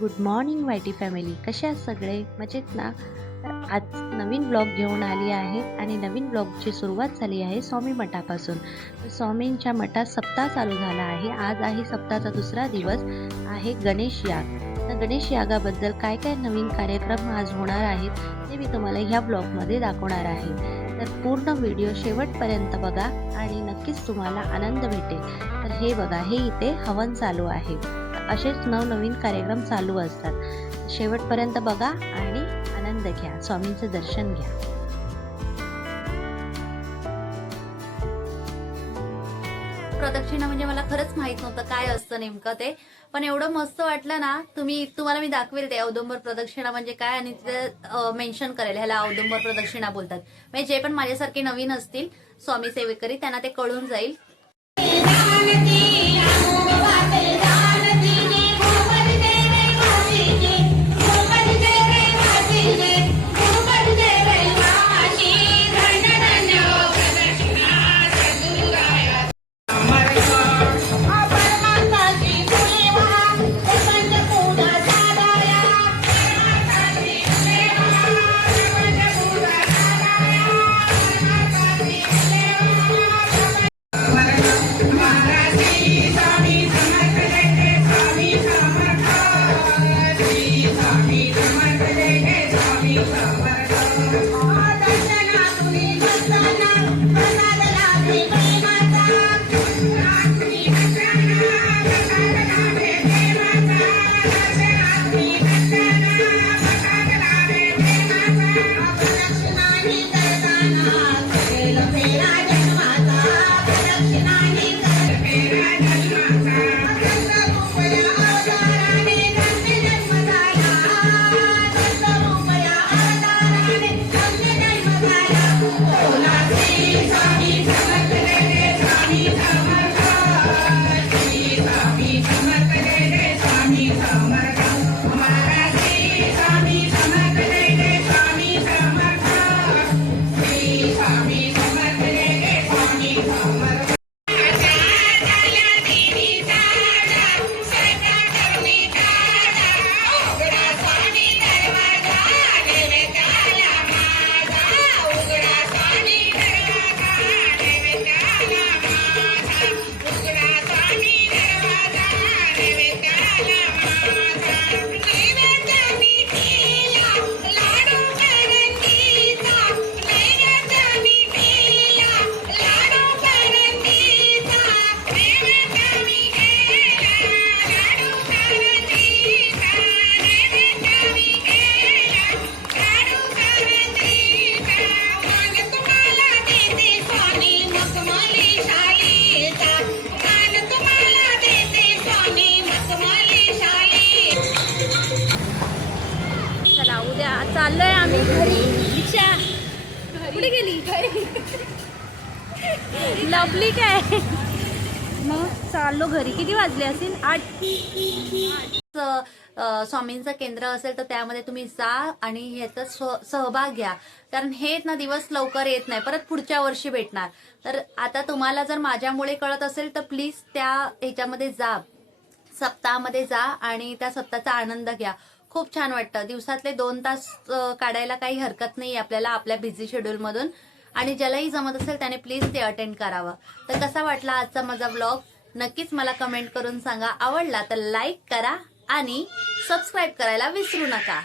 Good morning YT family, कसे आहात सगळे? मजेत ना? तर आज नवीन ब्लॉग घेऊन आली आहे आणि नवीन ब्लॉगची सुरुवात झाली आहे स्वामी मठापासून. तर स्वामींच्या मठात सप्ताह चालू झाला आहे. आज आहे सप्ताहाचा दुसरा दिवस आहे गणेश याग. तर गणेश यागाबद्दल काय काय नवीन कार्यक्रम आज होणार आहेत ते मी तुम्हाला ह्या ब्लॉगमध्ये दाखवणार आहे. तर पूर्ण व्हिडिओ शेवटपर्यंत बघा आणि नक्कीच तुम्हाला आनंद भेटेल. तर हे बघा, हे इथे हवन चालू आहे. असेच नवनवीन कार्यक्रम चालू असतात. शेवटपर्यंत बघा आणि आनंद घ्या, स्वामींचं दर्शन घ्या. प्रदक्षिणा म्हणजे मला खरंच माहित नव्हतं काय असतं नेमकं ते, पण एवढं मस्त वाटलं ना. तुम्हाला मी दाखवेल ते औदुंबर प्रदक्षिणा म्हणजे काय, आणि तिथे मेन्शन करेल ह्याला औदुंबर प्रदक्षिणा बोलतात. म्हणजे जे पण माझ्यासारखे नवीन असतील स्वामी सेवेकरी त्यांना ते कळून जाईल. चाललोय आम्ही घरी. रिक्षा कुठे गेली? लवली काय? मग चाललो घरी. किती वाजले असेल? 8. स्वामींचं केंद्र असेल तर त्यामध्ये तुम्ही जा आणि ह्याचा सहभाग घ्या, कारण हे ना दिवस लवकर येत नाही, परत पुढच्या वर्षी भेटणार. तर आता तुम्हाला जर माझ्यामुळे कळत असेल तर प्लीज त्या ह्याच्यामध्ये जा, सप्ताहामध्ये जा आणि त्या सप्ताहाचा आनंद घ्या. खूप छान वाटतं. दिवसातले 2 तास काढायला काही हरकत नाही आपल्याला आपल्या बिझी शेड्यूल मधून, आणि ज्यालाही जमत असेल त्याने प्लीज ते अटेंड करावं. तर कसा वाटला आजचा माझा व्लॉग नक्कीच मला कमेंट करून सांगा. आवडला तर लाईक करा आणि सबस्क्राईब करायला विसरू नका.